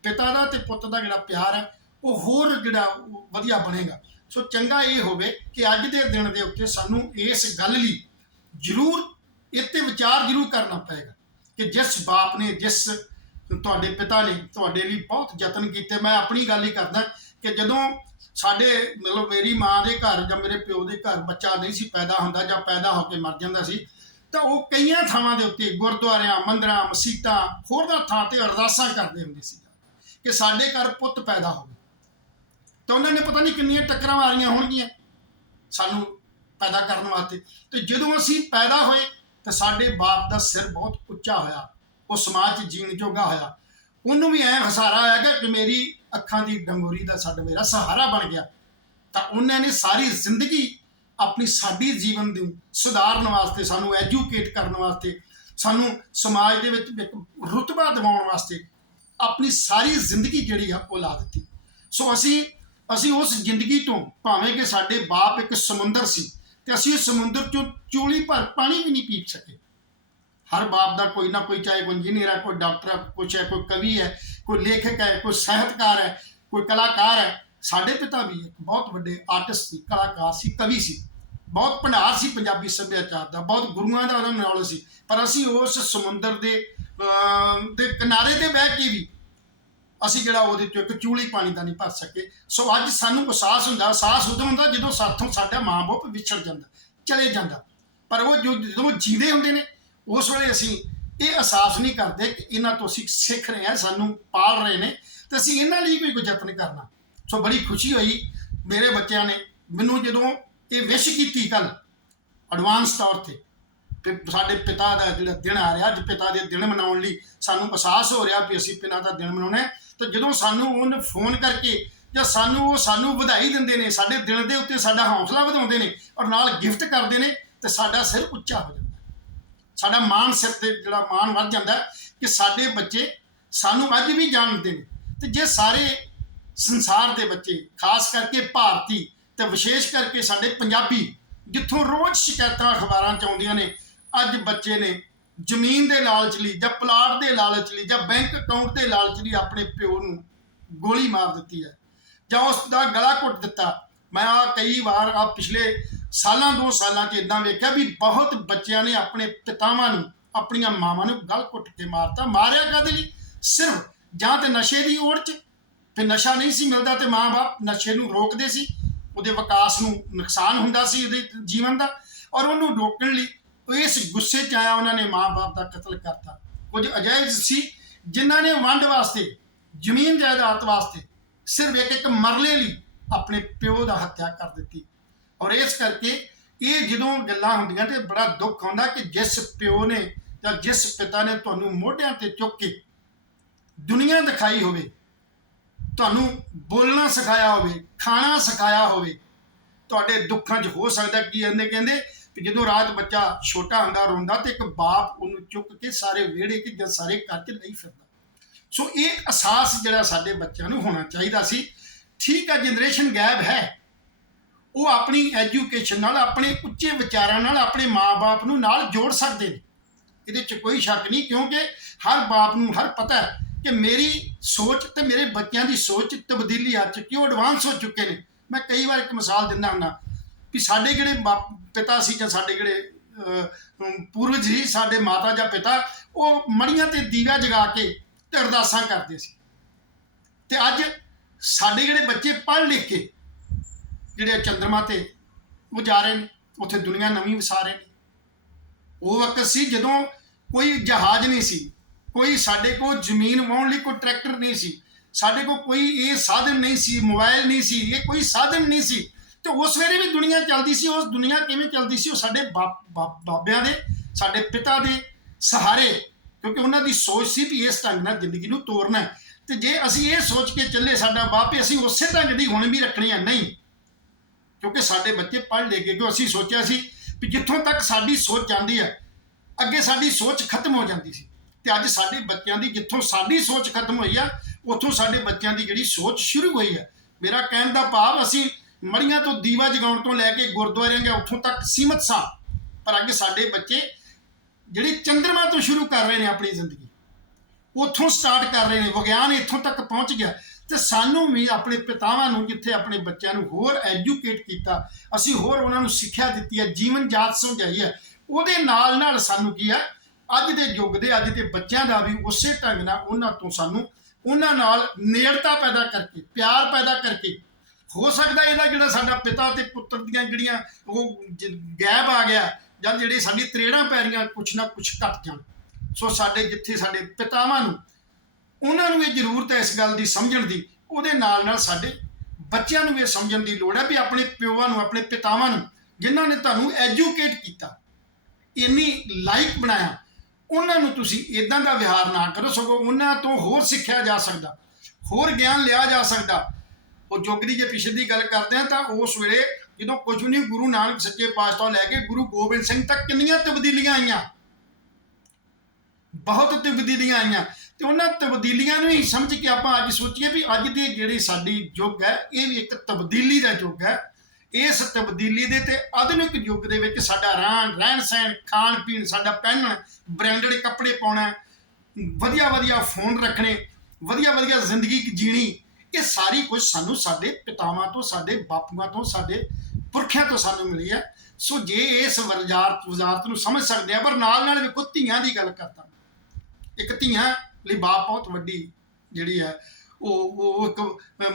ਪਿਤਾ ਦਾ ਤੇ ਪੁੱਤ ਦਾ ਜਿਹੜਾ ਪਿਆਰ ਹੈ, ਉਹ ਹੋਰ ਜਿਹੜਾ ਵਧੀਆ ਬਣੇਗਾ। ਸੋ ਚੰਗਾ ਇਹ ਹੋਵੇ ਕਿ ਅੱਜ ਦੇ ਦਿਨ ਦੇ ਉੱਤੇ ਸਾਨੂੰ ਇਸ ਗੱਲ ਲਈ ਜ਼ਰੂਰ ਇੱਥੇ ਵਿਚਾਰ ਜ਼ਰੂਰ ਕਰਨਾ ਪਏਗਾ ਕਿ ਜਿਸ ਬਾਪ ਨੇ, ਜਿਸ ਤੁਹਾਡੇ ਪਿਤਾ ਨੇ ਤੁਹਾਡੇ ਲਈ ਬਹੁਤ ਯਤਨ ਕੀਤੇ। ਮੈਂ ਆਪਣੀ ਗੱਲ ਹੀ ਕਰਦਾ ਕਿ ਜਦੋਂ ਸਾਡੇ ਮਤਲਬ ਮੇਰੀ ਮਾਂ ਦੇ ਘਰ ਜਾਂ ਮੇਰੇ ਪਿਓ ਦੇ ਘਰ ਬੱਚਾ ਨਹੀਂ ਸੀ ਪੈਦਾ ਹੁੰਦਾ ਜਾਂ ਪੈਦਾ ਹੋ ਕੇ ਮਰ ਜਾਂਦਾ ਸੀ, ਤਾਂ ਉਹ ਕਈਆਂ ਥਾਵਾਂ ਦੇ ਉੱਤੇ ਗੁਰਦੁਆਰਿਆਂ, ਮੰਦਰਾਂ, ਮਸੀਤਾਂ ਹੋਰਨਾਂ ਥਾਂ ਤੇ ਅਰਦਾਸਾਂ ਕਰਦੇ ਹੁੰਦੇ ਸੀ ਕਿ ਸਾਡੇ ਘਰ ਪੁੱਤ ਪੈਦਾ ਹੋਵੇ। ਤਾਂ ਉਹਨਾਂ ਨੇ ਪਤਾ ਨਹੀਂ ਕਿੰਨੀਆਂ ਟੱਕਰਾਂ ਮਾਰੀਆਂ ਹੋਣਗੀਆਂ ਸਾਨੂੰ ਪੈਦਾ ਕਰਨ ਵਾਸਤੇ। ਤੇ ਜਦੋਂ ਅਸੀਂ ਪੈਦਾ ਹੋਏ, ਤਾਂ ਸਾਡੇ ਬਾਪ ਦਾ ਸਿਰ ਬਹੁਤ ਉੱਚਾ ਹੋਇਆ, ਉਹ ਸਮਾਜ 'ਚ ਜੀਣ ਜੋਗਾ ਹੋਇਆ। ਉਹਨੂੰ ਵੀ ਐ ਹਸਾਰਾ ਆਇਆ ਕਿ ਮੇਰੀ ਅੱਖਾਂ ਦੀ ਡੰਗੋਰੀ ਦਾ ਸਾਡਾ ਮੇਰਾ ਸਹਾਰਾ ਬਣ ਗਿਆ। ਤਾਂ ਉਹਨਾਂ ਨੇ ਸਾਰੀ ਜ਼ਿੰਦਗੀ ਆਪਣੀ ਸਾਡੀ ਜੀਵਨ ਨੂੰ ਸੁਧਾਰਨ ਵਾਸਤੇ, ਸਾਨੂੰ ਐਜੂਕੇਟ ਕਰਨ ਵਾਸਤੇ, ਸਾਨੂੰ ਸਮਾਜ ਦੇ ਵਿੱਚ ਇੱਕ ਰੁਤਬਾ ਦਿਵਾਉਣ ਵਾਸਤੇ ਆਪਣੀ ਸਾਰੀ ਜ਼ਿੰਦਗੀ ਜਿਹੜੀ ਆ ਉਹ ਲਾ ਦਿੱਤੀ। ਸੋ ਅਸੀਂ ਅਸੀਂ ਉਸ ਜ਼ਿੰਦਗੀ ਤੋਂ ਭਾਵੇਂ ਕਿ ਸਾਡੇ ਬਾਪ ਇੱਕ ਸਮੁੰਦਰ ਸੀ ਤੇ ਅਸੀਂ ਉਸ ਸਮੁੰਦਰ ਚੋਂ ਚੋਲੀ ਭਰ ਪਾਣੀ ਵੀ ਨਹੀਂ ਪੀ ਸਕੇ। ਹਰ ਬਾਪ ਦਾ ਕੋਈ ਨਾ ਕੋਈ, ਚਾਹੇ ਕੋਈ ਇੰਜੀਨੀਅਰ ਹੈ, ਕੋਈ ਡਾਕਟਰ ਹੈ, ਕੁਛ ਹੈ, ਕੋਈ ਕਵੀ ਹੈ, ਕੋਈ ਲੇਖਕ ਹੈ, ਕੋਈ ਸਾਹਿਤਕਾਰ ਹੈ, ਕੋਈ ਕਲਾਕਾਰ ਹੈ, ਸਾਡੇ ਪਿਤਾ ਵੀ ਇੱਕ ਬਹੁਤ ਵੱਡੇ ਆਰਟਿਸਟ ਸੀ, ਕਲਾਕਾਰ ਸੀ, ਕਵੀ ਸੀ। ਬਹੁਤ ਭੰਡਾਰ ਸੀ ਪੰਜਾਬੀ ਸੱਭਿਆਚਾਰ ਦਾ, ਬਹੁਤ ਗੁਰੂਆਂ ਦਾ ਉਹਨਾਂ ਨੂੰ ਸੀ। ਪਰ ਅਸੀਂ ਉਸ ਸਮੁੰਦਰ ਦੇ ਦੇ ਕਿਨਾਰੇ ਤੇ ਬਹਿ ਕੇ ਵੀ ਅਸੀਂ ਜਿਹੜਾ ਉਹਦੇ ਚੋਂ ਇੱਕ ਚੂਲੀ ਪਾਣੀ ਦਾ ਨਹੀਂ ਭਰ ਸਕੇ। ਸੋ ਅੱਜ ਸਾਨੂੰ ਅਹਿਸਾਸ ਹੁੰਦਾ, ਅਹਿਸਾਸ ਉਦੋਂ ਹੁੰਦਾ ਜਦੋਂ ਸਾਥੋਂ ਸਾਡਾ ਮਾਂ-ਬਾਪ ਵਿਛੜ ਜਾਂਦਾ, ਚਲੇ ਜਾਂਦਾ। ਪਰ ਉਹ ਜੋ ਜਦੋਂ ਜੀਂਦੇ ਹੁੰਦੇ ਨੇ, ਉਸ ਵੇਲੇ ਅਸੀਂ ਇਹ ਅਹਿਸਾਸ ਨਹੀਂ ਕਰਦੇ ਕਿ ਇਹਨਾਂ ਤੋਂ ਅਸੀਂ ਸਿੱਖ ਰਹੇ ਹਾਂ, ਸਾਨੂੰ ਪਾਲ ਰਹੇ ਨੇ ਤੇ ਅਸੀਂ ਇਹਨਾਂ ਲਈ ਕੋਈ ਯਤਨ ਕਰਨਾ। ਸੋ ਬੜੀ ਖੁਸ਼ੀ ਹੋਈ, ਮੇਰੇ ਬੱਚਿਆਂ ਨੇ ਮੈਨੂੰ ਜਦੋਂ ਇਹ ਵਿਸ਼ ਕੀਤੀ ਕੱਲ ਐਡਵਾਂਸ ਤੌਰ ਤੇ, ਕਿ ਸਾਡੇ ਪਿਤਾ ਦਾ ਜਿਹੜਾ ਦਿਨ ਆ ਰਿਹਾ, ਅੱਜ ਪਿਤਾ ਦੇ ਦਿਨ ਮਨਾਉਣ ਲਈ ਸਾਨੂੰ ਅਹਿਸਾਸ ਹੋ ਰਿਹਾ ਵੀ ਅਸੀਂ ਪਿਤਾ ਦਾ ਦਿਨ ਮਨਾਉਣਾ ਹੈ। ਤੇ ਜਦੋਂ ਸਾਨੂੰ ਉਹਨੇ ਫੋਨ ਕਰਕੇ ਜਾਂ ਸਾਨੂੰ ਉਹ ਸਾਨੂੰ ਵਧਾਈ ਦਿੰਦੇ ਨੇ, ਸਾਡੇ ਦਿਲ ਦੇ ਉੱਤੇ ਸਾਡਾ ਹੌਸਲਾ ਵਧਾਉਂਦੇ ਨੇ ਔਰ ਨਾਲ ਗਿਫਟ ਕਰਦੇ ਨੇ, ਤੇ ਸਾਡਾ ਸਿਰ ਉੱਚਾ ਹੋ ਜਾਂਦਾ। ਸਾਡਾ ਮਾਣ ਸਿਰ ਤੇ ਜਿਹੜਾ ਮਾਣ ਵੱਧ ਜਾਂਦਾ ਕਿ ਸਾਡੇ ਬੱਚੇ ਸਾਨੂੰ ਅੱਜ ਵੀ ਜਾਣਦੇ ਨੇ। ਤੇ ਜੇ ਸਾਰੇ ਸੰਸਾਰ ਦੇ ਬੱਚੇ, ਖਾਸ ਕਰਕੇ ਭਾਰਤੀ ਤੇ ਵਿਸ਼ੇਸ਼ ਕਰਕੇ ਸਾਡੇ ਪੰਜਾਬੀ, ਜਿੱਥੋਂ ਰੋਜ਼ ਸ਼ਿਕਾਇਤਾਂ ਅਖਬਾਰਾਂ ਚ ਆਉਂਦੀਆਂ ਨੇ, ਅੱਜ ਬੱਚੇ ਨੇ ਜ਼ਮੀਨ ਦੇ ਲਾਲਚ ਲਈ ਜਾਂ ਪਲਾਟ ਦੇ ਲਾਲਚ ਲਈ ਜਾਂ ਬੈਂਕ ਅਕਾਊਂਟ ਦੇ ਲਾਲਚ ਲਈ ਆਪਣੇ ਪਿਓ ਨੂੰ ਗੋਲੀ ਮਾਰ ਦਿੱਤੀ ਹੈ ਜਾਂ ਉਸ ਦਾ ਗਲਾ ਘੁੱਟ ਦਿੱਤਾ। ਮੈਂ ਆ ਕਈ ਵਾਰ ਆ ਪਿਛਲੇ ਸਾਲਾਂ, ਦੋ ਸਾਲਾਂ 'ਚ ਇਦਾਂ ਵੇਖਿਆ ਵੀ ਬਹੁਤ ਬੱਚਿਆਂ ਨੇ ਆਪਣੇ ਪਿਤਾਵਾਂ ਨੂੰ, ਆਪਣੀਆਂ ਮਾਵਾਂ ਨੂੰ ਗਲ ਘੁੱਟ ਕੇ ਮਾਰਤਾ। ਮਾਰਿਆ ਕਾਹਦੇ ਲਈ? ਸਿਰਫ ਜਾਂ ਤੇ ਨਸ਼ੇ ਦੀ ਓੜ 'ਚ? ਫਿਰ ਨਸ਼ਾ ਨਹੀਂ ਸੀ ਮਿਲਦਾ ਤੇ ਮਾਂ-ਬਾਪ ਨਸ਼ੇ ਨੂੰ ਰੋਕਦੇ ਸੀ। ਉਹਦੇ ਵਿਕਾਸ ਨੂੰ ਨੁਕਸਾਨ ਹੁੰਦਾ ਸੀ ਉਹਦੇ ਜੀਵਨ ਦਾ। ਔਰ ਉਹਨੂੰ ਰੋਕਣ ਲਈ ਇਸ ਗੁੱਸੇ 'ਚ ਆਇਆ, ਉਹਨਾਂ ਨੇ ਮਾਂ-ਬਾਪ ਦਾ ਕਤਲ ਕਰਤਾ। ਕੁਝ ਅਜਾਇਬ ਸੀ, ਜਿਨ੍ਹਾਂ ਨੇ ਵੰਡ ਵਾਸਤੇ, ਜ਼ਮੀਨ ਜਾਇਦਾਦ ਵਾਸਤੇ ਸਿਰਫ ਇੱਕ ਇੱਕ ਮਰਲੇ ਲਈ ਆਪਣੇ ਪਿਓ ਦਾ ਹੱਤਿਆ ਕਰ ਦਿੱਤੀ। ਔਰ ਇਸ ਕਰਕੇ ਇਹ ਜਦੋਂ ਗੱਲਾਂ ਹੁੰਦੀਆਂ ਤੇ ਬੜਾ ਦੁੱਖ ਆਉਂਦਾ ਕਿ ਜਿਸ ਪਿਓ ਨੇ ਜਾਂ ਜਿਸ ਪਿਤਾ ਨੇ ਤੁਹਾਨੂੰ ਮੋਢਿਆਂ ਤੇ ਚੁੱਕ ਕੇ ਦੁਨੀਆ ਦਿਖਾਈ ਹੋਵੇ, ਤੁਹਾਨੂੰ ਬੋਲਣਾ ਸਿਖਾਇਆ ਹੋਵੇ, ਖਾਣਾ ਸਿਖਾਇਆ ਹੋਵੇ, ਤੁਹਾਡੇ ਦੁੱਖਾਂ 'ਚ ਹੋ ਸਕਦਾ ਕੀ ਇਹਨੇ ਕਹਿੰਦੇ ਕਿ ਜਦੋਂ ਰਾਤ ਬੱਚਾ ਛੋਟਾ ਹੁੰਦਾ, ਰੋਂਦਾ ਤੇ ਇੱਕ ਬਾਪ ਉਹਨੂੰ ਚੁੱਕ ਕੇ ਸਾਰੇ ਵਿਹੜੇ 'ਚ ਜਾਂ ਸਾਰੇ ਘਰ 'ਚ ਨਹੀਂ ਫਿਰਦਾ। ਸੋ ਇਹ ਅਹਿਸਾਸ ਜਿਹੜਾ ਸਾਡੇ ਬੱਚਿਆਂ ਨੂੰ ਹੋਣਾ ਚਾਹੀਦਾ ਸੀ। ਠੀਕ ਆ ਜਨਰੇਸ਼ਨ ਗੈਪ ਹੈ। ਉਹ ਆਪਣੀ ਐਜੂਕੇਸ਼ਨ ਨਾਲ, ਆਪਣੇ ਉੱਚੇ ਵਿਚਾਰਾਂ ਨਾਲ, ਆਪਣੇ ਮਾਪੇ ਨੂੰ ਨਾਲ ਜੋੜ ਸਕਦੇ ਨੇ। ਇਹਦੇ 'ਚ ਕੋਈ ਸ਼ੱਕ ਨਹੀਂ, ਕਿਉਂਕਿ ਹਰ ਬਾਪ ਨੂੰ ਹਰ ਪਤਾ ਹੈ ਕਿ ਮੇਰੀ ਸੋਚ ਤੇ ਮੇਰੇ ਬੱਚਿਆਂ ਦੀ ਸੋਚ ਤਬਦੀਲੀ ਆ ਚੁੱਕੀ ਉਹ ਐਡਵਾਂਸ ਹੋ ਚੁੱਕੇ ਨੇ। ਮੈਂ ਕਈ ਵਾਰ ਇੱਕ ਮਿਸਾਲ ਦਿੰਦਾ ਹੁੰਦਾ ਵੀ ਸਾਡੇ ਜਿਹੜੇ ਬਾਪ ਪਿਤਾ ਸੀ ਜਾਂ ਸਾਡੇ ਜਿਹੜੇ ਪੂਰਵਜ ਸੀ, ਸਾਡੇ ਮਾਤਾ ਜਾਂ ਪਿਤਾ, ਉਹ ਮੜੀਆਂ ਤੇ ਦੀਵਾ ਜਗਾ ਕੇ ਤੇ ਅਰਦਾਸਾਂ ਕਰਦੇ ਸੀ। ਤੇ ਅੱਜ ਸਾਡੇ ਜਿਹੜੇ ਬੱਚੇ ਪੜ੍ਹ ਲਿਖ ਕੇ ਜਿਹੜੇ ਚੰਦਰਮਾ ਤੇ ਉਹ ਜਾ ਰਹੇ ਨੇ, ਉੱਥੇ ਦੁਨੀਆ ਨਵੀਂ ਵਸਾ ਰਹੇ ਨੇ। ਉਹ ਵਕਤ ਸੀ ਜਦੋਂ ਕੋਈ ਜਹਾਜ਼ ਨਹੀਂ ਸੀ, ਕੋਈ ਸਾਡੇ ਕੋਲ ਜ਼ਮੀਨ ਵਾਉਣ ਲਈ ਕੋਈ ਟਰੈਕਟਰ ਨਹੀਂ ਸੀ, ਸਾਡੇ ਕੋਲ ਕੋਈ ਇਹ ਸਾਧਨ ਨਹੀਂ ਸੀ ਮੋਬਾਈਲ ਨਹੀਂ ਸੀ, ਇਹ ਕੋਈ ਸਾਧਨ ਨਹੀਂ ਸੀ ਤੇ ਉਸ ਵੇਲੇ ਵੀ ਦੁਨੀਆ ਚੱਲਦੀ ਸੀ, ਉਸ ਦੁਨੀਆ ਕਿਵੇਂ ਚੱਲਦੀ ਸੀ, ਉਹ ਸਾਡੇ ਬਾਪ- ਬਾਬਿਆਂ ਦੇ, ਸਾਡੇ ਪਿਤਾ ਦੇ ਸਹਾਰੇ, ਕਿਉਂਕਿ ਉਹਨਾਂ ਦੀ ਸੋਚ ਸੀ ਵੀ ਇਸ ਢੰਗ ਨਾਲ ਜ਼ਿੰਦਗੀ ਨੂੰ ਤੋਰਨਾ ਹੈ। ਤੇ ਜੇ ਅਸੀਂ ਇਹ ਸੋਚ ਕੇ ਚੱਲੇ ਸਾਡਾ ਬਾਪ ਵੀ, ਅਸੀਂ ਉਸੇ ਢੰਗ ਦੀ ਹੁਣ ਵੀ ਰੱਖਣੀ ਹੈ, ਨਹੀਂ। ਕਿਉਂਕਿ ਸਾਡੇ ਬੱਚੇ ਪੜ੍ਹ ਲੈ ਕੇ ਕਿਉਂ ਅਸੀਂ ਸੋਚਿਆ ਸੀ ਵੀ ਜਿੱਥੋਂ ਤੱਕ ਸਾਡੀ ਸੋਚ ਜਾਂਦੀ ਹੈ, ਅੱਗੇ ਸਾਡੀ ਸੋਚ ਖਤਮ ਹੋ ਜਾਂਦੀ ਸੀ। ਤੇ ਅੱਜ ਸਾਡੇ ਬੱਚਿਆਂ ਦੀ ਜਿੱਥੋਂ ਸਾਡੀ ਸੋਚ ਖਤਮ ਹੋਈ ਆ, ਉੱਥੋਂ ਸਾਡੇ ਬੱਚਿਆਂ ਦੀ ਜਿਹੜੀ ਸੋਚ ਸ਼ੁਰੂ ਹੋਈ ਆ। ਮੇਰਾ ਕਹਿਣ ਦਾ ਭਾਵ, ਅਸੀਂ ਮੜੀਆਂ ਤੋਂ ਦੀਵਾ ਜਗਾਉਣ ਤੋਂ ਲੈ ਕੇ ਗੁਰਦੁਆਰਿਆਂ ਦੇ ਉੱਥੋਂ ਤੱਕ ਸੀਮਤ ਸਾਂ ਪਰ ਅੱਗੇ ਸਾਡੇ ਬੱਚੇ ਜਿਹੜੇ ਚੰਦਰਮਾ ਤੋਂ ਸ਼ੁਰੂ ਕਰ ਰਹੇ ਨੇ ਆਪਣੀ ਜ਼ਿੰਦਗੀ, ਉੱਥੋਂ ਸਟਾਰਟ ਕਰ ਰਹੇ ਨੇ, ਵਿਗਿਆਨ ਇੱਥੋਂ ਤੱਕ ਪਹੁੰਚ ਗਿਆ। ਤੇ ਸਾਨੂੰ ਵੀ ਆਪਣੇ ਪਿਤਾਵਾਂ ਨੂੰ, ਜਿੱਥੇ ਆਪਣੇ ਬੱਚਿਆਂ ਨੂੰ ਹੋਰ ਐਜੂਕੇਟ ਕੀਤਾ, ਅਸੀਂ ਹੋਰ ਉਹਨਾਂ ਨੂੰ ਸਿੱਖਿਆ ਦਿੱਤੀ ਹੈ, ਜੀਵਨ ਜਾਤ ਸਮਝਾਈ ਹੈ। ਉਹਦੇ ਨਾਲ ਨਾਲ ਸਾਨੂੰ ਕੀ ਹੈ, ਅੱਜ ਦੇ ਯੁੱਗ ਦੇ, ਅੱਜ ਦੇ ਬੱਚਿਆਂ ਦਾ ਵੀ ਉਸੇ ਢੰਗ ਨਾਲ ਉਹਨਾਂ ਤੋਂ ਸਾਨੂੰ ਉਹਨਾਂ ਨਾਲ ਨੇੜਤਾ ਪੈਦਾ ਕਰਕੇ, ਪਿਆਰ ਪੈਦਾ ਕਰਕੇ ਹੋ ਸਕਦਾ ਇਹਦਾ ਜਿਹੜਾ ਸਾਡਾ ਪਿਤਾ ਤੇ ਪੁੱਤਰ ਦੀਆਂ ਜਿਹੜੀਆਂ ਉਹ ਜ- ਗੈਪ ਆ ਗਿਆ, ਜਾਂ ਜਿਹੜੇ ਸਾਡੀ ਤਰੇੜਾਂ ਪੈ ਰਹੀਆਂ, ਕੁਛ ਨਾ ਕੁਛ ਘਟ ਜਾਣ। ਸੋ ਸਾਡੇ ਜਿੱਥੇ ਸਾਡੇ ਪਿਤਾਵਾਂ ਨੂੰ, ਉਹਨਾਂ ਨੂੰ ਇਹ ਜ਼ਰੂਰਤ ਹੈ ਇਸ ਗੱਲ ਦੀ ਸਮਝਣ ਦੀ, ਉਹਦੇ ਨਾਲ ਨਾਲ ਸਾਡੇ ਬੱਚਿਆਂ ਨੂੰ ਇਹ ਸਮਝਣ ਦੀ ਲੋੜ ਹੈ ਵੀ ਆਪਣੇ ਪਿਓਾਂ ਨੂੰ, ਆਪਣੇ ਪਿਤਾਵਾਂ ਨੂੰ, ਜਿਨ੍ਹਾਂ ਨੇ ਤੁਹਾਨੂੰ ਐਜੂਕੇਟ ਕੀਤਾ, ਇੰਨੀ ਲਾਇਕ ਬਣਾਇਆ, ਉਹਨਾਂ ਨੂੰ ਤੁਸੀਂ ਇਦਾਂ ਦਾ ਵਿਹਾਰ ਨਾ ਕਰੋ ਸਗੋਂ ਉਹਨਾਂ ਤੋਂ ਹੋਰ ਸਿੱਖਿਆ ਜਾ ਸਕਦਾ, ਹੋਰ ਗਿਆਨ ਲਿਆ ਜਾ ਸਕਦਾ ਉਹ ਯੁੱਗ ਦੀ ਜੇ ਪਿਛੇ ਦੀ ਗੱਲ ਕਰਦੇ ਆ ਤਾਂ ਉਸ ਵੇਲੇ ਜਦੋਂ ਕੁਝ ਵੀ ਨਹੀਂ, ਗੁਰੂ ਨਾਨਕ ਸੱਚੇ ਪਾਤਸ਼ਾਹ ਲੈ ਕੇ ਗੁਰੂ ਗੋਬਿੰਦ ਸਿੰਘ ਤੱਕ ਕਿੰਨੀਆਂ ਤਬਦੀਲੀਆਂ ਆਈਆਂ? ਬਹੁਤ ਤਬਦੀਲੀਆਂ ਆਈਆਂ। ਤੇ ਉਹਨਾਂ ਤਬਦੀਲੀਆਂ ਨੂੰ ਹੀ ਸਮਝ ਕੇ ਆਪਾਂ ਅੱਜ ਸੋਚੀਏ ਵੀ ਅੱਜ ਦੀ ਜਿਹੜੀ ਸਾਡੀ ਯੁੱਗ ਹੈ, ਇਹ ਵੀ ਇੱਕ ਤਬਦੀਲੀ ਦਾ ਯੁੱਗ ਹੈ। ਇਸ ਤਬਦੀਲੀ ਦੇ ਤੇ ਆਧੁਨਿਕ ਯੁੱਗ ਦੇ ਵਿੱਚ ਸਾਡਾ ਰਹਿਣ ਰਹਿਣ ਸਹਿਣ, ਖਾਣ ਪੀਣ, ਸਾਡਾ ਪਹਿਨਣ ਬ੍ਰਾਂਡਡ ਕੱਪੜੇ ਪਾਉਣਾ ਵਧੀਆ ਵਧੀਆ ਫੋਨ ਰੱਖਣੇ ਵਧੀਆ ਵਧੀਆ ਜ਼ਿੰਦਗੀ ਜੀਣੀ ਇਹ ਸਾਰੀ ਕੁਝ ਸਾਨੂੰ ਸਾਡੇ ਪਿਤਾਵਾਂ ਤੋਂ ਸਾਡੇ ਬਾਪੂਆਂ ਤੋਂ ਸਾਡੇ ਪੁਰਖਿਆਂ ਤੋਂ ਸਾਨੂੰ ਮਿਲੀ ਹੈ। ਸੋ ਜੇ ਇਸ ਵਰਜਾਰਤ ਵਜ਼ਾਰਤ ਨੂੰ ਸਮਝ ਸਕਦੇ ਆ ਪਰ ਨਾਲ ਨਾਲ ਵੇਖੋ ਧੀਆਂ ਦੀ ਗੱਲ ਕਰਦਾ ਇੱਕ ਧੀਆਂ ਲਈ ਬਾਪ ਬਹੁਤ ਵੱਡੀ ਜਿਹੜੀ ਹੈ ਉਹ ਉਹ ਇੱਕ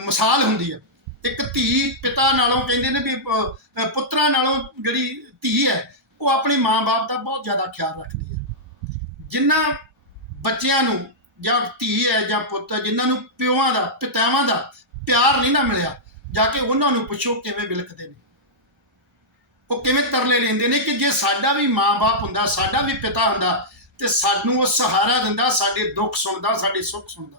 ਮਿਸਾਲ ਹੁੰਦੀ ਹੈ। ਇੱਕ ਧੀ ਪਿਤਾ ਨਾਲੋਂ ਕਹਿੰਦੇ ਨੇ ਵੀ ਅਹ, ਪੁੱਤਰਾਂ ਨਾਲੋਂ ਜਿਹੜੀ ਧੀ ਹੈ ਉਹ ਆਪਣੇ ਮਾਂ-ਬਾਪ ਦਾ ਬਹੁਤ ਜ਼ਿਆਦਾ ਖਿਆਲ ਰੱਖਦੀ ਹੈ। ਜਿਨ੍ਹਾਂ ਬੱਚਿਆਂ ਨੂੰ ਜਾਂ ਧੀ ਹੈ ਜਾਂ ਪੁੱਤ ਹੈ, ਜਿਨ੍ਹਾਂ ਨੂੰ ਪਿਓਾਂ ਦਾ ਪਿਤਾਵਾਂ ਦਾ ਪਿਆਰ ਨਹੀਂ ਨਾ ਮਿਲਿਆ ਜਾ ਕੇ ਉਹਨਾਂ ਨੂੰ ਪੁੱਛੋ ਕਿਵੇਂ ਵਿਲਕਦੇ ਨੇ। ਉਹ ਕਿਵੇਂ ਤਰਲੇ ਲੈਂਦੇ ਨੇ ਕਿ ਜੇ ਸਾਡਾ ਵੀ ਮਾਂ-ਬਾਪ ਹੁੰਦਾ ਸਾਡਾ ਵੀ ਪਿਤਾ ਹੁੰਦਾ ਤੇ ਸਾਨੂੰ ਉਹ ਸਹਾਰਾ ਦਿੰਦਾ ਸਾਡੇ ਦੁੱਖ ਸੁਣਦਾ ਸਾਡੇ ਸੁੱਖ ਸੁਣਦਾ।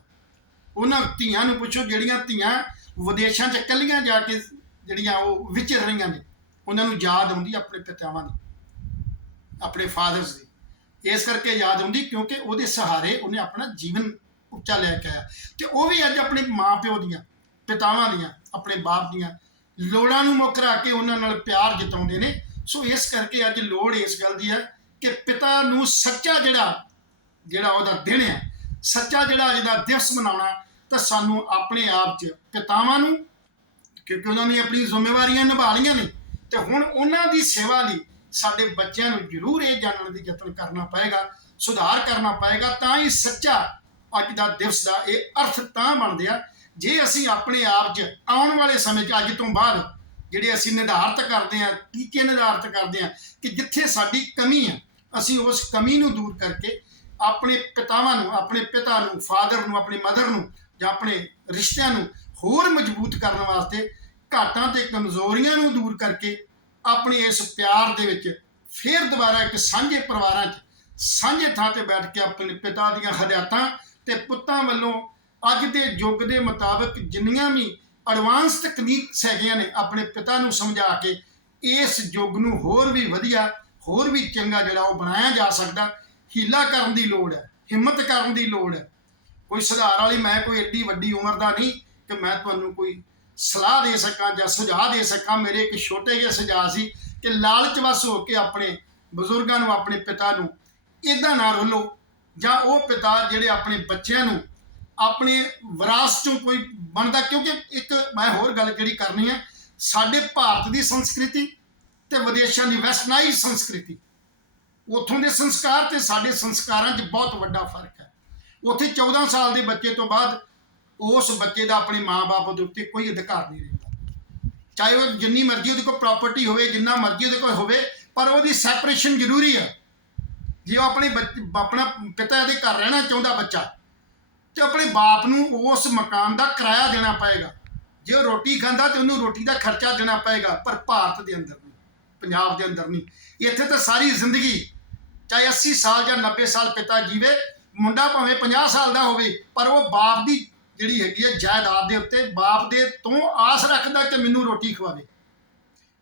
ਉਹਨਾਂ ਧੀਆਂ ਨੂੰ ਪੁੱਛੋ ਜਿਹੜੀਆਂ ਧੀਆਂ ਵਿਦੇਸ਼ਾਂ 'ਚ ਇਕੱਲੀਆਂ ਜਾ ਕੇ ਜਿਹੜੀਆਂ ਉਹ ਵਿਚਰ ਰਹੀਆਂ ਨੇ ਉਹਨਾਂ ਨੂੰ ਯਾਦ ਆਉਂਦੀ ਆਪਣੇ ਪਿਤਾਵਾਂ ਦੀ ਆਪਣੇ ਫਾਦਰਸ ਦੀ। ਇਸ ਕਰਕੇ ਯਾਦ ਆਉਂਦੀ ਕਿਉਂਕਿ ਉਹਦੇ ਸਹਾਰੇ ਉਹਨੇ ਆਪਣਾ ਜੀਵਨ ਉੱਚਾ ਲੈ ਕੇ ਆਇਆ। ਤੇ ਉਹ ਵੀ ਅੱਜ ਆਪਣੇ ਮਾਪਿਓ ਦੀਆਂ, ਪਿਤਾਵਾਂ ਦੀਆਂ, ਆਪਣੇ ਬਾਪ ਦੀਆਂ ਲੋੜਾਂ ਨੂੰ ਮੁੱਖ ਰੱਖ ਕੇ ਉਹਨਾਂ ਨਾਲ ਪਿਆਰ ਜਤਾਉਂਦੇ ਨੇ। ਸੋ ਇਸ ਕਰਕੇ ਅੱਜ ਲੋੜ ਇਸ ਗੱਲ ਦੀ ਹੈ ਕਿ ਪਿਤਾ ਨੂੰ ਸੱਚਾ ਜਿਹੜਾ ਜਿਹੜਾ ਉਹਦਾ ਦਿਨ ਹੈ, ਸੱਚਾ ਜਿਹੜਾ ਅੱਜ ਦਾ ਦਿਵਸ ਮਨਾਉਣਾ, ਤਾਂ ਸਾਨੂੰ ਆਪਣੇ ਆਪ 'ਚ ਪਿਤਾਵਾਂ ਨੂੰ, ਕਿਉਂਕਿ ਉਹਨਾਂ ਨੇ ਆਪਣੀ ਜ਼ਿੰਮੇਵਾਰੀਆਂ ਨਿਭਾ ਲਈਆਂ ਨੇ, ਤੇ ਹੁਣ ਉਹਨਾਂ ਦੀ ਸੇਵਾ ਲਈ ਸਾਡੇ ਬੱਚਿਆਂ ਨੂੰ ਜ਼ਰੂਰ ਇਹ ਜਾਣਨ ਦੀ ਯਤਨ ਕਰਨਾ ਪਏਗਾ, ਸੁਧਾਰ ਕਰਨਾ ਪਏਗਾ, ਤਾਂ ਹੀ ਸੱਚਾ ਅੱਜ ਦਾ ਦਿਵਸ ਦਾ ਇਹ ਅਰਥ ਤਾਂ ਬਣਦੇ ਆ, ਜੇ ਅਸੀਂ ਆਪਣੇ ਆਪ 'ਚ ਆਉਣ ਵਾਲੇ ਸਮੇਂ 'ਚ ਅੱਜ ਤੋਂ ਬਾਅਦ ਜਿਹੜੇ ਅਸੀਂ ਨਿਰਧਾਰਤ ਕਰਦੇ ਆ, ਟੀਕੇ ਨਿਰਧਾਰਤ ਕਰਦੇ ਆ, ਕਿ ਜਿੱਥੇ ਸਾਡੀ ਕਮੀ ਹੈ ਅਸੀਂ ਉਸ ਕਮੀ ਨੂੰ ਦੂਰ ਕਰਕੇ ਆਪਣੇ ਪਿਤਾਵਾਂ ਨੂੰ, ਆਪਣੇ ਪਿਤਾ ਨੂੰ, ਫਾਦਰ ਨੂੰ, ਆਪਣੀ ਮਦਰ ਨੂੰ ਜਾਂ ਆਪਣੇ ਰਿਸ਼ਤਿਆਂ ਨੂੰ ਹੋਰ ਮਜ਼ਬੂਤ ਕਰਨ ਵਾਸਤੇ ਘਾਟਾਂ ਤੇ ਕਮਜ਼ੋਰੀਆਂ ਨੂੰ ਦੂਰ ਕਰਕੇ ਆਪਣੇ ਇਸ ਪਿਆਰ ਦੇ ਵਿੱਚ ਫਿਰ ਦੁਬਾਰਾ ਇੱਕ ਸਾਂਝੇ ਪਰਿਵਾਰਾਂ 'ਚ, ਸਾਂਝੇ ਥਾਂ ਤੇ ਬੈਠ ਕੇ ਆਪਣੇ ਪਿਤਾ ਦੀਆਂ ਹਦਾਇਤਾਂ ਤੇ ਪੁੱਤਾਂ ਵੱਲੋਂ ਅੱਜ ਦੇ ਯੁੱਗ ਦੇ ਮੁਤਾਬਕ ਜਿੰਨੀਆਂ ਵੀ ਐਡਵਾਂਸ ਤਕਨੀਕਸ ਹੈਗੀਆਂ ਨੇ ਆਪਣੇ ਪਿਤਾ ਨੂੰ ਸਮਝਾ ਕੇ ਇਸ ਯੁੱਗ ਨੂੰ ਹੋਰ ਵੀ ਵਧੀਆ, ਹੋਰ ਵੀ ਚੰਗਾ ਜਿਹੜਾ ਉਹ ਬਣਾਇਆ ਜਾ ਸਕਦਾ, ਹੀਲਾ ਕਰਨ ਦੀ ਲੋੜ ਹੈ, ਹਿੰਮਤ ਕਰਨ ਦੀ ਲੋੜ ਹੈ। ਕੋਈ ਸੁਧਾਰ ਵਾਲੀ, ਮੈਂ ਕੋਈ ਏਡੀ ਵੱਡੀ ਉਮਰ ਦਾ ਨਹੀਂ ਕਿ ਮੈਂ ਤੁਹਾਨੂੰ ਕੋਈ ਸਲਾਹ ਦੇ ਸਕਾਂ ਜਾਂ ਸੁਝਾਅ ਦੇ ਸਕਾਂ, ਮੇਰੇ ਇੱਕ ਛੋਟੇ ਜਿਹੇ ਸੁਝਾਅ ਸੀ ਕਿ ਲਾਲਚ ਵਸ ਹੋ ਕੇ ਆਪਣੇ ਬਜ਼ੁਰਗਾਂ ਨੂੰ, ਆਪਣੇ ਪਿਤਾ ਨੂੰ ਇਦਾਂ ਨਾ ਰੋਲੋ ਜਾਂ ਉਹ ਪਿਤਾ ਜਿਹੜੇ ਆਪਣੇ ਬੱਚਿਆਂ ਨੂੰ ਆਪਣੇ ਵਿਰਾਸਤ ਚੋਂ ਕੋਈ ਬਣਦਾ, ਕਿਉਂਕਿ ਇੱਕ ਮੈਂ ਹੋਰ ਗੱਲ ਜਿਹੜੀ ਕਰਨੀ ਹੈ, ਸਾਡੇ ਭਾਰਤ ਦੀ ਸੰਸਕ੍ਰਿਤੀ ਤੇ ਵਿਦੇਸ਼ਾਂ ਦੀ ਵੈਸਟਰਨਾਈਜ਼ ਸੰਸਕ੍ਰਿਤੀ, ਉੱਥੋਂ ਦੇ ਸੰਸਕਾਰ ਤੇ ਸਾਡੇ ਸੰਸਕਾਰਾਂ 'ਚ ਬਹੁਤ ਵੱਡਾ ਫ਼ਰਕ ਹੈ। ਉੱਥੇ 14 ਸਾਲ ਦੇ ਬੱਚੇ ਤੋਂ ਬਾਅਦ ਉਸ ਬੱਚੇ ਦਾ ਆਪਣੇ ਮਾਪੇ ਦੇ ਉੱਤੇ ਕੋਈ ਅਧਿਕਾਰ ਨਹੀਂ ਰਹਿੰਦਾ। ਚਾਹੇ ਉਹ ਜਿੰਨੀ ਮਰਜ਼ੀ ਉਹਦੇ ਕੋਲ ਪ੍ਰਾਪਰਟੀ ਹੋਵੇ, ਜਿੰਨਾ ਮਰਜ਼ੀ ਉਹਦੇ ਕੋਲ ਹੋਵੇ, ਪਰ ਉਹਦੀ ਸੈਪਰੇਸ਼ਨ ਜ਼ਰੂਰੀ ਆ। ਜੇ ਉਹ ਆਪਣੇ ਬੱਚ- ਆਪਣਾ ਪਿਤਾ ਦੇ ਘਰ ਰਹਿਣਾ ਚਾਹੁੰਦਾ ਬੱਚਾ, ਤੇ ਆਪਣੇ ਬਾਪ ਨੂੰ ਉਸ ਮਕਾਨ ਦਾ ਕਿਰਾਇਆ ਦੇਣਾ ਪਏਗਾ। ਜੇ ਉਹ ਰੋਟੀ ਖਾਂਦਾ, ਤੇ ਉਹਨੂੰ ਰੋਟੀ ਦਾ ਖਰਚਾ ਦੇਣਾ ਪਏਗਾ, ਪਰ ਭਾਰਤ ਦੇ ਅੰਦਰ ਨਹੀਂ, ਪੰਜਾਬ ਦੇ ਅੰਦਰ ਨਹੀਂ। ਇੱਥੇ ਤਾਂ ਸਾਰੀ ਜ਼ਿੰਦਗੀ, ਚਾਹੇ 80 ਸਾਲ ਜਾਂ 90 ਸਾਲ ਪਿਤਾ ਜੀਵੇ, ਮੁੰਡਾ ਭਾਵੇਂ 50 ਸਾਲ ਦਾ ਹੋਵੇ, ਪਰ ਉਹ ਬਾਪ ਦੀ ਜਿਹੜੀ ਹੈਗੀ ਹੈ ਜਾਇਦਾਦ ਦੇ ਉੱਤੇ ਬਾਪ ਦੇ ਤੋਂ ਆਸ ਰੱਖਦਾ ਕਿ ਮੈਨੂੰ ਰੋਟੀ ਖਵਾਵੇ।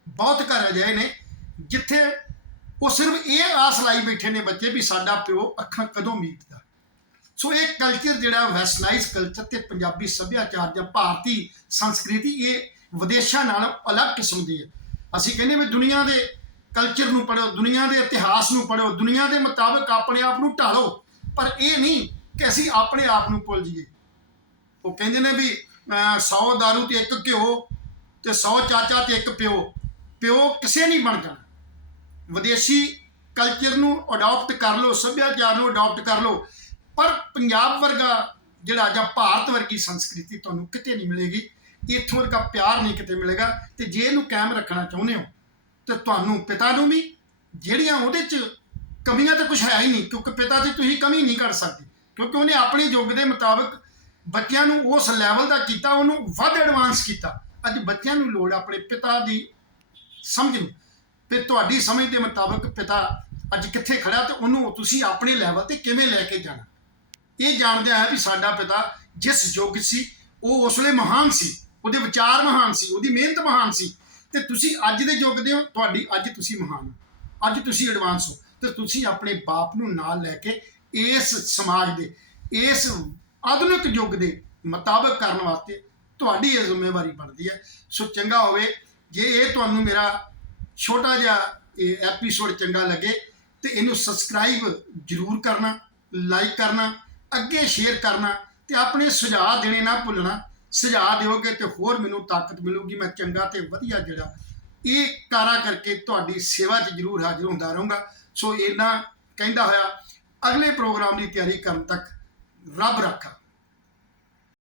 ਬਹੁਤ ਘਰ ਅਜਿਹੇ ਨੇ ਜਿੱਥੇ ਉਹ ਸਿਰਫ ਇਹ ਆਸ ਲਾਈ ਬੈਠੇ ਨੇ ਬੱਚੇ ਵੀ ਸਾਡਾ ਪਿਓ ਅੱਖਾਂ ਕਦੋਂ ਮੀਟਦਾ ਸੋ ਇਹ ਕਲਚਰ ਜਿਹੜਾ ਵੈਸਟਰਨਾਈਜ਼ ਕਲਚਰ ਤੇ ਪੰਜਾਬੀ ਸੱਭਿਆਚਾਰ ਜਾਂ ਭਾਰਤੀ ਸੰਸਕ੍ਰਿਤੀ ਇਹ ਵਿਦੇਸ਼ਾਂ ਨਾਲ ਅਲੱਗ ਕਿਸਮ ਦੀ ਹੈ। ਅਸੀਂ ਕਹਿੰਦੇ ਵੀ ਦੁਨੀਆ ਦੇ ਕਲਚਰ ਨੂੰ ਪੜ੍ਹੋ, ਦੁਨੀਆ ਦੇ ਇਤਿਹਾਸ ਨੂੰ ਪੜ੍ਹੋ, ਦੁਨੀਆ ਦੇ ਮੁਤਾਬਕ ਆਪਣੇ ਆਪ ਨੂੰ ਢਾਲੋ। ਪਰ ਇਹ ਨਹੀਂ ਕਿ ਅਸੀਂ ਆਪਣੇ ਆਪ ਨੂੰ ਭੁੱਲ ਜਾਈਏ। ਉਹ ਕਹਿੰਦੇ ਨੇ ਵੀ 100 ਦਾਰੂ ਤੇ ਇੱਕ ਘਿਓ ਤੇ 100 ਚਾਚਾ ਤੇ ਇੱਕ ਪਿਓ। ਪਿਓ ਕਿਸੇ ਨਹੀਂ ਬਣ ਜਾਣਾ। ਵਿਦੇਸ਼ੀ ਕਲਚਰ ਨੂੰ ਅਡਾਪਟ ਕਰ ਲਓ, ਸੱਭਿਆਚਾਰ ਨੂੰ ਅਡਾਪਟ ਕਰ ਲਓ। ਪਰ ਪੰਜਾਬ ਵਰਗਾ ਜਿਹੜਾ ਜਾਂ ਭਾਰਤ ਵਰਗੀ ਸੰਸਕ੍ਰਿਤੀ ਤੁਹਾਨੂੰ ਕਿਤੇ ਨਹੀਂ ਮਿਲੇਗੀ, ਇੱਥੋਂ ਵਰਗਾ ਪਿਆਰ ਨਹੀਂ ਕਿਤੇ ਮਿਲੇਗਾ। ਤੇ ਜੇ ਇਹਨੂੰ ਕਾਇਮ ਰੱਖਣਾ ਚਾਹੁੰਦੇ ਹੋ, ਤੇ ਤੁਹਾਨੂੰ ਪਿਤਾ ਨੂੰ ਵੀ ਜਿਹੜੀਆਂ ਉਹਦੇ 'ਚ ਕਮੀਆਂ ਤਾਂ ਕੁਝ ਹੈ ਹੀ ਨਹੀਂ, ਕਿਉਂਕਿ ਪਿਤਾ 'ਚ ਤੁਸੀਂ ਕਮੀ ਨਹੀਂ ਕਰ ਸਕਦੇ। ਕਿਉਂਕਿ ਉਹਨੇ ਆਪਣੇ ਯੁੱਗ ਦੇ ਮੁਤਾਬਕ ਬੱਚਿਆਂ ਨੂੰ ਉਸ ਲੈਵਲ ਦਾ ਕੀਤਾ, ਉਹਨੂੰ ਵੱਧ ਐਡਵਾਂਸ ਕੀਤਾ। ਅੱਜ ਬੱਚਿਆਂ ਨੂੰ ਲੋੜ ਆਪਣੇ ਪਿਤਾ ਦੀ ਸਮਝ ਨੂੰ। ਤੇ ਤੁਹਾਡੀ ਸਮਝ ਦੇ ਮੁਤਾਬਕ ਪਿਤਾ ਅੱਜ ਕਿੱਥੇ ਖੜਾ ਤੇ ਉਹਨੂੰ ਤੁਸੀਂ ਆਪਣੇ ਲੈਵਲ ਤੇ ਕਿਵੇਂ ਲੈ ਕੇ ਜਾਣਾ? ਇਹ ਜਾਣਦੇ ਆ ਵੀ ਸਾਡਾ ਪਿਤਾ ਜਿਸ ਯੁੱਗ ਸੀ, ਉਹ ਉਸ ਵੇਲੇ ਮਹਾਨ ਸੀ। ਉਹਦੇ ਵਿਚਾਰ ਮਹਾਨ ਸੀ, ਉਹਦੀ ਮਿਹਨਤ ਮਹਾਨ ਸੀ। ਤੇ ਤੁਸੀਂ ਅੱਜ ਦੇ ਯੁੱਗ ਦੇ ਹੋ, ਤੁਹਾਡੀ ਅੱਜ ਤੁਸੀਂ ਮਹਾਨ ਹੋ। ਅੱਜ ਤੁਸੀਂ ਐਡਵਾਂਸ ਹੋ। ਤੇ ਤੁਸੀਂ ਆਪਣੇ ਬਾਪ ਨੂੰ ਨਾਲ ਲੈ ਕੇ ਇਸ ਸਮਾਜ ਦੇ, ਇਸ ਆਧੁਨਿਕ ਯੁੱਗ ਦੇ ਮੁਤਾਬਕ ਕਰਨ ਵਾਸਤੇ ਤੁਹਾਡੀ ਇਹ ਜ਼ਿੰਮੇਵਾਰੀ ਬਣਦੀ ਹੈ। ਸੋ ਚੰਗਾ ਹੋਵੇ, ਜੇ ਇਹ ਤੁਹਾਨੂੰ ਮੇਰਾ ਛੋਟਾ ਜਿਹਾ ਇਹ ਐਪੀਸੋਡ ਚੰਗਾ ਲੱਗੇ, ਤੇ ਇਹਨੂੰ ਸਬਸਕ੍ਰਾਈਬ ਜਰੂਰ ਕਰਨਾ ਲਾਈਕ ਕਰਨਾ, ਅੱਗੇ ਸ਼ੇਅਰ ਕਰਨਾ, ਤੇ ਆਪਣੇ ਸੁਝਾਅ ਦੇਣੇ ਨਾ ਭੁੱਲਣਾ। ਸੁਝਾਅ ਦਿਓਗੇ ਤੇ ਹੋਰ ਮੈਨੂੰ ਤਾਕਤ ਮਿਲੂਗੀ, ਮੈਂ ਚੰਗਾ ਤੇ ਵਧੀਆ ਜਿਹੜਾ ਇਹ ਕਾਰਾ ਕਰਕੇ ਤੁਹਾਡੀ ਸੇਵਾ 'ਚ ਜਰੂਰ ਹਾਜ਼ਰ ਹੁੰਦਾ ਰਹੂੰਗਾ। ਸੋ ਇਹਨਾਂ ਕਹਿੰਦਾ ਹੋਇਆ, ਅਗਲੇ ਪ੍ਰੋਗਰਾਮ ਦੀ ਤਿਆਰੀ ਕਰਨ ਤੱਕ ਰੱਬ ਰੱਖਾ